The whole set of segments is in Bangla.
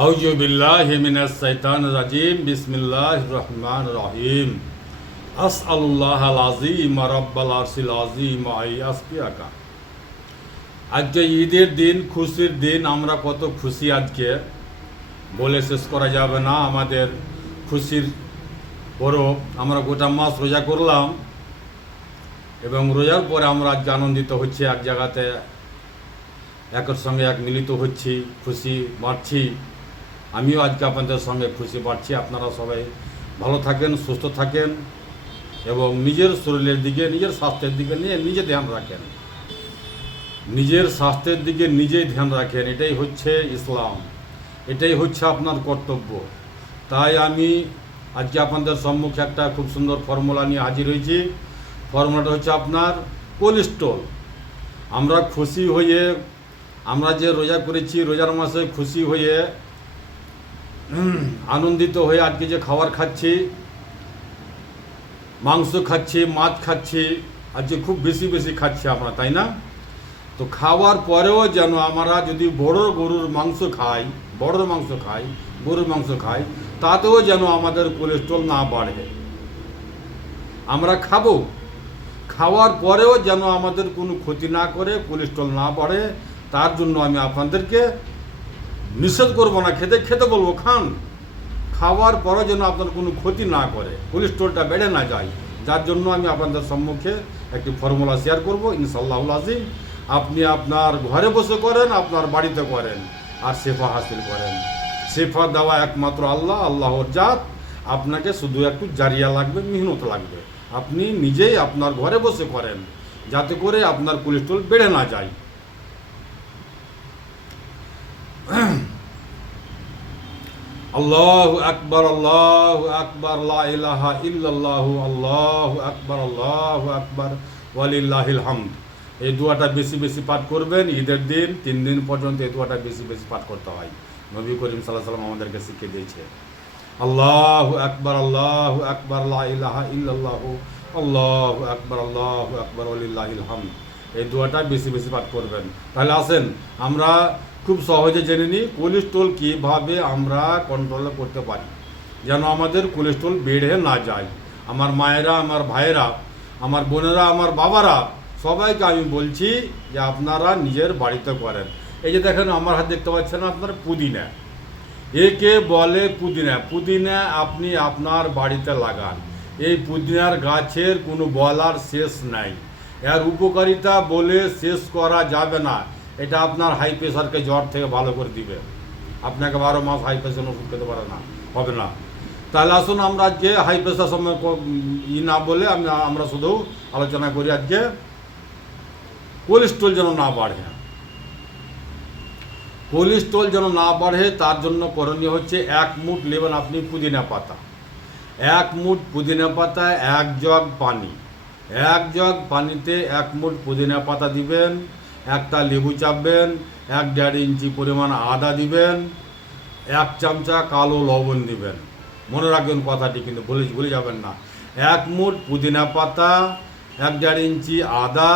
আউযু বিল্লাহি মিনাশ শাইতানির রাজিম বিসমিল্লাহির রহমানির রহিম আসআলুল্লাহাল আযীম রাব্বাল আরশিল আযীম আইয়াসফিয়াকা। আজকে ঈদের দিন, খুশির দিন। আমরা কত খুশি আজকে, বলে শেষ করা যাবে না। আমাদের খুশির পরব। আমরা গোটা মাস রোজা করলাম এবং রোজার পরে আমরা আজকে আনন্দিত হচ্ছি, এক জায়গাতে একের সঙ্গে এক মিলিত হচ্ছি, খুশি বাড়ছি। আমিও আজকে আপনাদের সঙ্গে খুশি বাড়ছি। আপনারা সবাই ভালো থাকেন, সুস্থ থাকেন এবং নিজের শরীরের দিকে, নিজের স্বাস্থ্যের দিকে নিয়ে নিজে ধ্যান রাখেন। নিজের স্বাস্থ্যের দিকে নিজেই ধ্যান রাখেন। এটাই হচ্ছে ইসলাম, এটাই হচ্ছে আপনার কর্তব্য। তাই আমি আজকে আপনাদের সম্মুখে একটা খুব সুন্দর ফর্মুলা নিয়ে হাজির হয়েছি। ফর্মুলাটা হচ্ছে আপনার কোলেস্ট্রল। আমরা খুশি হয়ে, আমরা যে রোজা করেছি, রোজার মাসে খুশি হয়ে আনন্দিত হয়ে আজকে যে খাবার খাচ্ছি, মাংস খাচ্ছি, মাছ খাচ্ছি, আজকে খুব বেশি বেশি খাচ্ছি আমরা, তাই না? তো খাওয়ার পরেও যেন আমরা যদি গরুর মাংস খাই, গরুর মাংস খাই, তাতেও যেন আমাদের কোলেস্ট্রল না বাড়ে। আমরা খাওয়ার পরেও যেন আমাদের কোনো ক্ষতি না করে, কোলেস্ট্রল না বাড়ে। তার জন্য আমি আপনাদেরকে নিষেধ করবো না, খেতে বলবো, খান। খাওয়ার পরেও যেন আপনার কোনো ক্ষতি না করে, কোলেস্ট্রলটা বেড়ে না যায়। যার জন্য আমি আপনাদের সম্মুখে একটি ফর্মুলা শেয়ার করব, ইনশাআল্লাহুল আযীম। আপনি আপনার ঘরে বসে করেন, আপনার বাড়িতে করেন, আর শেফা হাসিল করেন। শেফা দেওয়া একমাত্র আল্লাহর জাত। আপনাকে শুধু একটু জারিয়া লাগবে, মেহনত লাগবে। আপনি নিজেই আপনার ঘরে বসে করেন, যাতে করে আপনার কোলেস্ট্রল বেড়ে না যায়। আল্লাহু আকবার, আল্লাহু আকবার, লা ইলাহা ইল্লাল্লাহু, আল্লাহু আকবার ওয়ালিল্লাহিল হামদ। এই দোয়াটা বেশি বেশি পাঠ করবেন। ঈদের দিন 3 দিন পর্যন্ত এই দোয়াটা বেশি বেশি পাঠ করতে হয়। নবী করিম সাল্লাল্লাহু আলাইহি ওয়াসাল্লাম আমাদেরকে শিখিয়ে দিয়েছে। আল্লাহু আকবার, লা ইলাহা ইল্লাল্লাহু, আল্লাহু আকবার ওয়ালিল্লাহিল হামদ। এই দোয়াটা বেশি বেশি পাঠ করবেন। তাহলে আসেন আমরা খুব সহজে জেনে নিই কোলেস্ট্রল কীভাবে আমরা কন্ট্রোল করতে পারি, যেন আমাদের কোলেস্ট্রল বেড়ে না যায়। আমার মায়েরা, আমার ভাইয়েরা, আমার বোনেরা, আমার বাবারা, সবাইকে আমি বলছি যে আপনারা নিজের বাড়িতে করেন। এই যে দেখেন আমার হাত দেখতে পাচ্ছেন আপনার পুদিনা, একে বলে পুদিনা। পুদিনা আপনি আপনার বাড়িতে লাগান। এই পুদিনার গাছের কোনো বলার শেষ নাই। এর উপকারিতা বলে শেষ করা যাবে না। এটা আপনার হাই প্রেশারকে জ্বর থেকে ভালো করে দিবে। আপনাকে 12 মাস হাই প্রেশার ওষুধ খেতে পারে না, হবে না। তাহলে আসুন আমরা আজকে হাই প্রেশার সময় না বলে আমরা শুধু আলোচনা করি আজকে কোলেস্ট্রল যেন না বাড়ে। কোলেস্ট্রল যেন না বাড়ে তার জন্য করণীয় হচ্ছে 1 মুঠ নেবেন আপনি পুদিনা পাতা। 1 মুঠ পুদিনা পাতায় 1 জগ পানি। 1 জগ পানিতে 1 মুঠ পুদিনা পাতা দিবেন, একটা লেবু চাপবেন, 1.5 ইঞ্চি পরিমাণ আদা দিবেন, 1 চামচা কালো লবণ দিবেন। মনে রাখবেন কথাটি, কিন্তু ভুলে যাবেন না। 1 মুঠ পুদিনা পাতা, 1.5 ইঞ্চি আদা,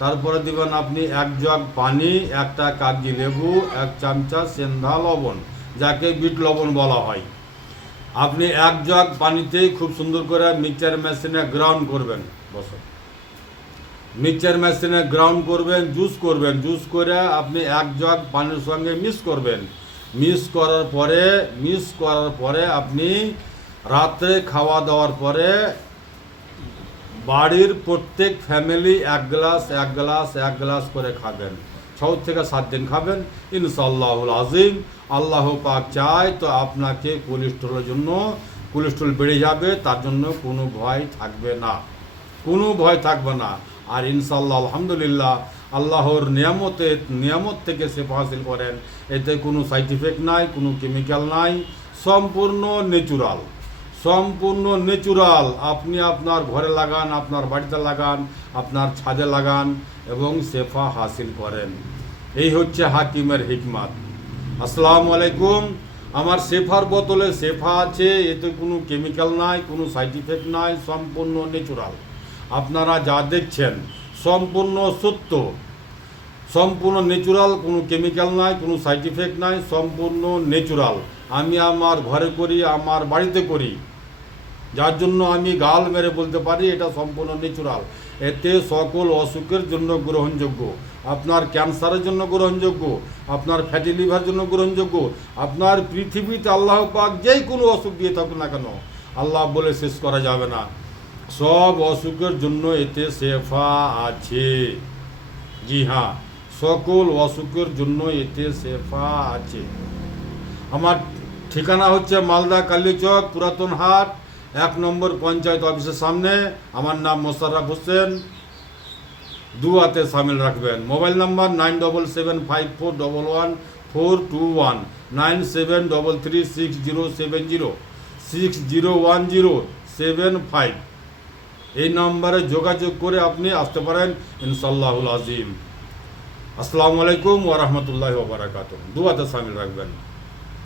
তারপরে দিবেন আপনি 1 জগ পানি, একটা কাগজি লেবু, 1 চামচা সেন্ধা লবণ, যাকে বিট লবণ বলা হয়। আপনি 1 জগ পানিতেই খুব সুন্দর করে মিক্সচার মেশিনে গ্রাউন্ড করবেন। বসো, মিক্সচার মেশিনে গ্রাউন্ড করবেন, জুস করবেন। জুস করে আপনি 1 জগ পানির সঙ্গে মিক্স করবেন। মিক্স করার পরে আপনি রাত্রে খাওয়া দাওয়ার পরে বাড়ির প্রত্যেক ফ্যামিলি 1 গ্লাস করে খাবেন। 6 থেকে 7 দিন খাবেন, ইনশাআল্লাহুল আযীম। আল্লাহ পাক চায় তো আপনাকে কোলেস্ট্রল বেড়ে যাবে, তার জন্য কোনো ভয় থাকবে না। আর ইনশাআল্লাহ আলহামদুলিল্লাহ আল্লাহর নিয়ামত থেকে শেফা হাসিল করেন। এতে কোনো সাইড ইফেক্ট নাই, কোনো কেমিক্যাল নাই, সম্পূর্ণ ন্যাচুরাল। আপনি আপনার ঘরে লাগান, আপনার বাড়িতে লাগান, আপনার ছাদে লাগান এবং শেফা হাসিল করেন। এই হচ্ছে হাকিমের হিকমত। আসসালামু আলাইকুম। আমার শেফার বোতলে শেফা আছে, এতে কোনো কেমিক্যাল নাই, কোনো সাইড ইফেক্ট নাই, সম্পূর্ণ ন্যাচুরাল। আপনারা যা দেখছেন সম্পূর্ণ সত্য, সম্পূর্ণ ন্যাচুরাল, কোনো কেমিক্যাল নাই, কোনো সাইড ইফেক্ট নাই, সম্পূর্ণ ন্যাচুরাল। আমি আমার ঘরে করি, আমার বাড়িতে করি, যার জন্য আমি গাল মেরে বলতে পারি এটা সম্পূর্ণ ন্যাচুরাল। এতে সকল অসুখের জন্য গ্রহণযোগ্য, আপনার ক্যান্সারের জন্য গ্রহণযোগ্য, আপনার ফ্যাটি লিভার জন্য গ্রহণযোগ্য, আপনার পৃথিবীতে আল্লাহ পাক যেই কোনো অসুখ দিয়ে থাকুন না কেন, আল্লাহ বলে শেষ করা যাবে না, সব অসুখের জন্য এতে শেফা আছে। জি হ্যাঁ, সকল অসুখের জন্য এতে শেফা আছে। আমার ঠিকানা হচ্ছে মালদা কালীচক পুরাতন হাট, 1 নম্বর পঞ্চায়েত অফিসের সামনে। আমার নাম মোশাররফ হোসেন, দুয়াতে সামিল রাখবেন। Mobile number 9754111421, 97336070601075। এই নম্বরে যোগাযোগ করে আপনি আসতে পারেন ইনশাআল্লাহুল আজিম। আসসালামু আলাইকুম ওয়া রাহমাতুল্লাহি ওয়া বারাকাতুহু। দুয়াতে সামিল রাখবেন।